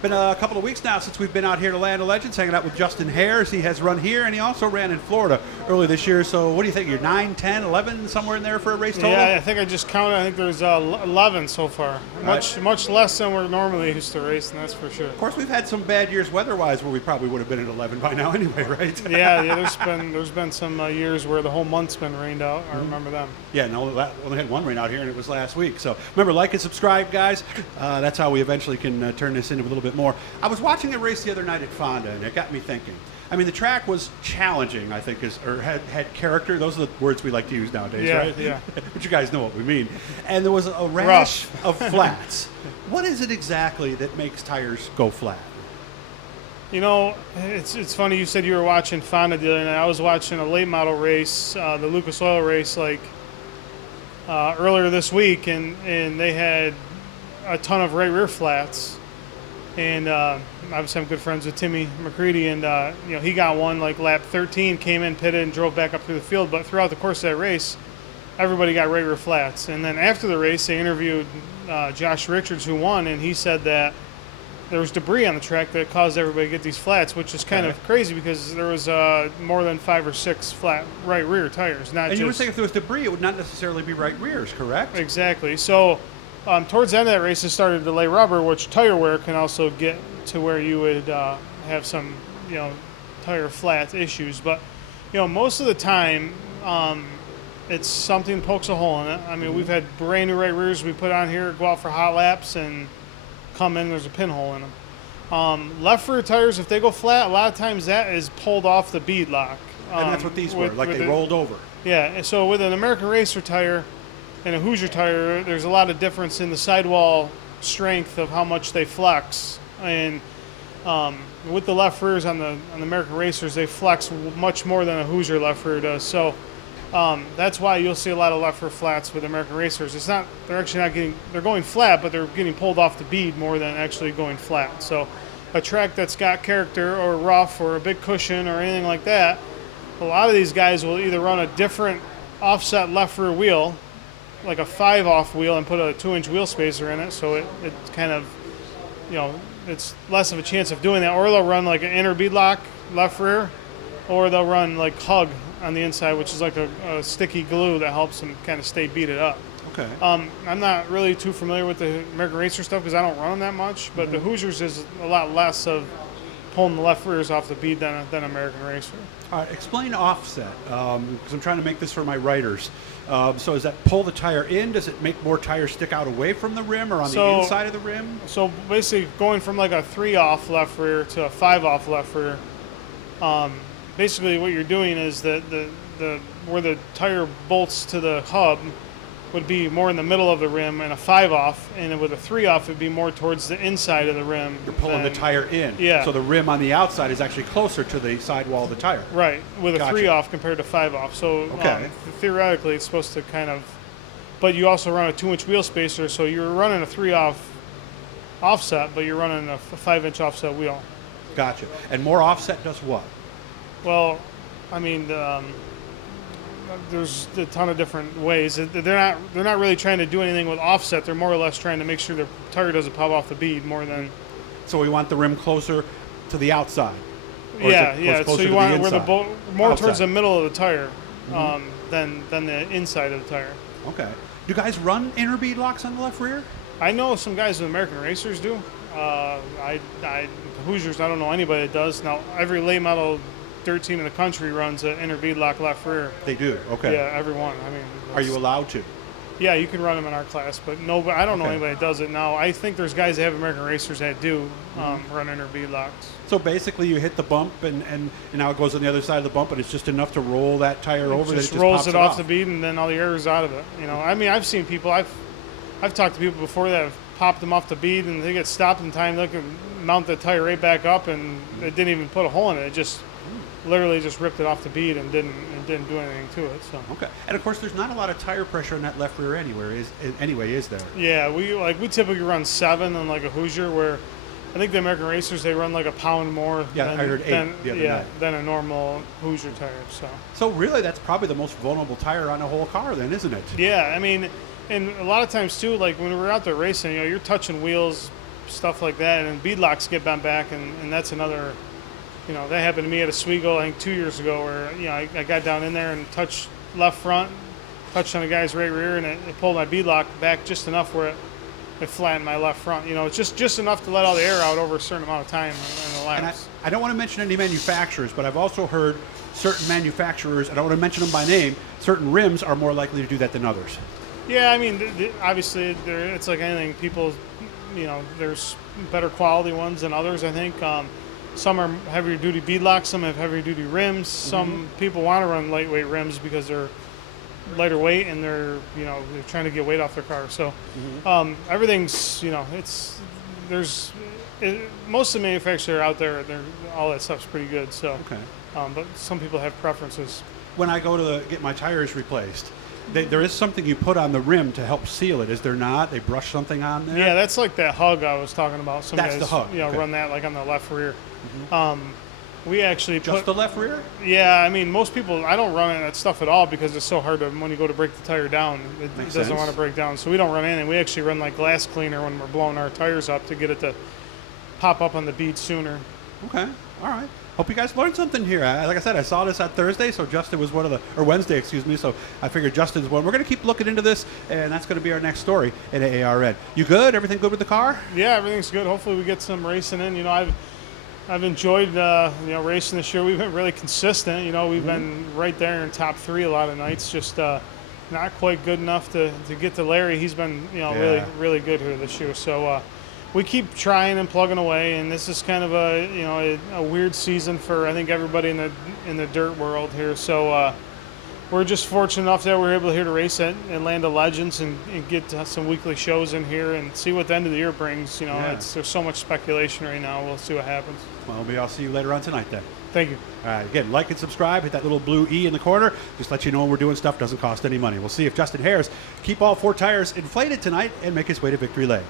Been a couple of weeks now since we've been out here to Land of Legends, hanging out with Justin Haers. He has run here, and he also ran in Florida early this year. So what do you think? You're 9, 10, 11, somewhere in there for a race total? Yeah, I think I just counted. I think there's 11 so far. Much less than we're normally used to racing, that's for sure. Of course, we've had some bad years weather-wise where we probably would have been at 11 by now anyway, right? yeah. There's been some years where the whole month's been rained out. I remember them. Yeah, no, only had one rain out here, and it was last week. So remember, like and subscribe, guys. That's how we eventually can turn this into a little bit more. I was watching a race the other night at Fonda, and it got me thinking. I mean, the track was challenging, I think, or had character. Those are the words we like to use nowadays, right? Yeah. But you guys know what we mean. And there was a rash of flats. What is it exactly that makes tires go flat? You know, it's funny you said you were watching Fonda the other night. I was watching a late model race, the Lucas Oil race, earlier this week, and they had a ton of right rear flats. And obviously I'm good friends with Timmy McCready, and he got one like lap 13, came in, pitted, and drove back up through the field. But throughout the course of that race, everybody got right rear flats. And then after the race, they interviewed Josh Richards, who won, and he said that there was debris on the track that caused everybody to get these flats, which is kind of crazy because there was more than 5 or 6 flat right rear tires. And you were saying if there was debris, it would not necessarily be right rears, correct? Exactly. So towards the end of that race, it started to lay rubber, which tire wear can also get to where you would have some, tire flat issues. But, most of the time, it's something that pokes a hole in it. I mean, we've had brand new right rears we put on here, go out for hot laps, and come in, there's a pinhole in them. Left rear tires, if they go flat, a lot of times that is pulled off the bead lock. And that's what these were, they rolled over. Yeah, and so with an American Racer tire and a Hoosier tire, there's a lot of difference in the sidewall strength of how much they flex. And with the left rears on the American Racers, they flex much more than a Hoosier left rear does. So that's why you'll see a lot of left rear flats with American Racers. They're going flat, but they're getting pulled off the bead more than actually going flat. So a track that's got character or rough or a big cushion or anything like that, a lot of these guys will either run a different offset left rear wheel, like a 5-off wheel, and put a 2-inch wheel spacer in it, so it kind of, it's less of a chance of doing that. Or they'll run like an inner bead lock left rear, or they'll run like hug on the inside, which is like a sticky glue that helps them kind of stay beaded up. Okay. I'm not really too familiar with the American Racer stuff because I don't run them that much, but the Hoosiers is a lot less of pulling the left rears off the bead than American Racer. All right, explain offset, because I'm trying to make this for my writers. So is that pull the tire in? Does it make more tires stick out away from the rim or on the inside of the rim? So basically going from like a 3-off left rear to a 5-off left rear, basically what you're doing is that where the tire bolts to the hub would be more in the middle of the rim, and a 5-off, and with a 3-off it would be more towards the inside of the rim. You're pulling the tire in. Yeah. So the rim on the outside is actually closer to the sidewall of the tire. Right, with a 3-off compared to 5-off. So theoretically it's supposed to kind of, but you also run a 2-inch wheel spacer, so you're running a 3-off offset, but you're running a 5-inch offset wheel. Gotcha. And more offset does what? Well, I mean, there's a ton of different ways. They're not really trying to do anything with offset. They're more or less trying to make sure their tire doesn't pop off the bead more than. So we want the rim closer to the outside. Yeah. So you want it where the more outside. towards the middle of the tire than the inside of the tire. Okay. Do guys run inner bead locks on the left rear? I know some guys with American Racers do. Hoosiers, I don't know anybody that does. Now every late model dirt team in the country runs an inner bead lock left rear. They do. Okay. Yeah, everyone. I mean, are you allowed to? Yeah, you can run them in our class, but I don't know anybody that does it now. I think there's guys that have American Racers that do run inner bead locks. So basically, you hit the bump, and now it goes on the other side of the bump, and it's just enough to roll that tire over. Just rolls it off the bead, and then all the air is out of it. I mean, I've seen people. I've talked to people before that have popped them off the bead, and they get stopped in time. They can mount the tire right back up, and it didn't even put a hole in it. It just literally just ripped it off the bead and didn't do anything to it. So okay, and of course, there's not a lot of tire pressure on that left rear is there? Yeah, we typically run 7 on like a Hoosier, where I think the American Racers, they run like a pound more I heard 8 than a normal Hoosier tire. So really, that's probably the most vulnerable tire on the whole car, then, isn't it? Yeah, I mean, and a lot of times too, like when we're out there racing, you're touching wheels stuff like that. And beadlocks get bent back, and that's another, that happened to me at Oswego, I think 2 years ago, where, I got down in there and touched left front, touched on the guy's right rear, and it pulled my beadlock back just enough where it flattened my left front. It's just enough to let all the air out over a certain amount of time in the laps. And I don't want to mention any manufacturers, but I've also heard certain manufacturers, I don't want to mention them by name, certain rims are more likely to do that than others. Yeah, I mean, obviously, it's like anything. People, there's better quality ones than others, I think. Some are heavier duty beadlocks, some have heavier duty rims. Some people want to run lightweight rims because they're lighter weight and they're trying to get weight off their car. So everything's, most of the manufacturers out there, all that stuff's pretty good. So, okay. But some people have preferences. When I go to get my tires replaced, there is something you put on the rim to help seal it, is there not? They brush something on there? Yeah, that's like that hug I was talking about. Some That's guys, the hug. Okay. run that like on the left rear. We actually Just the left rear? Yeah, I mean, most people, I don't run that stuff at all because it's so hard to, when you go to break the tire down, it doesn't want to break down. So we don't run anything. We actually run like glass cleaner when we're blowing our tires up to get it to pop up on the bead sooner. Okay, all right. Hope you guys learned something here. Like I said, I saw this on Thursday, so Justin was or Wednesday, excuse me, so I figured Justin's one. We're going to keep looking into this, and that's going to be our next story in AARN. You good? Everything good with the car? Yeah, everything's good. Hopefully we get some racing in. I've enjoyed racing this year. We've been really consistent. We've been right there in top 3 a lot of nights. Just not quite good enough to get to Larry. He's been really, really good here this year. So we keep trying and plugging away. And this is kind of a weird season for I think everybody in the dirt world here. So we're just fortunate enough that we're able here to race at Atlanta Legends and get some weekly shows in here and see what the end of the year brings. There's so much speculation right now. We'll see what happens. Well, maybe I'll see you later on tonight then. Thank you. All right, again, like and subscribe. Hit that little blue E in the corner. Just let you know when we're doing stuff. Doesn't cost any money. We'll see if Justin Haers keep all 4 tires inflated tonight and make his way to victory lane.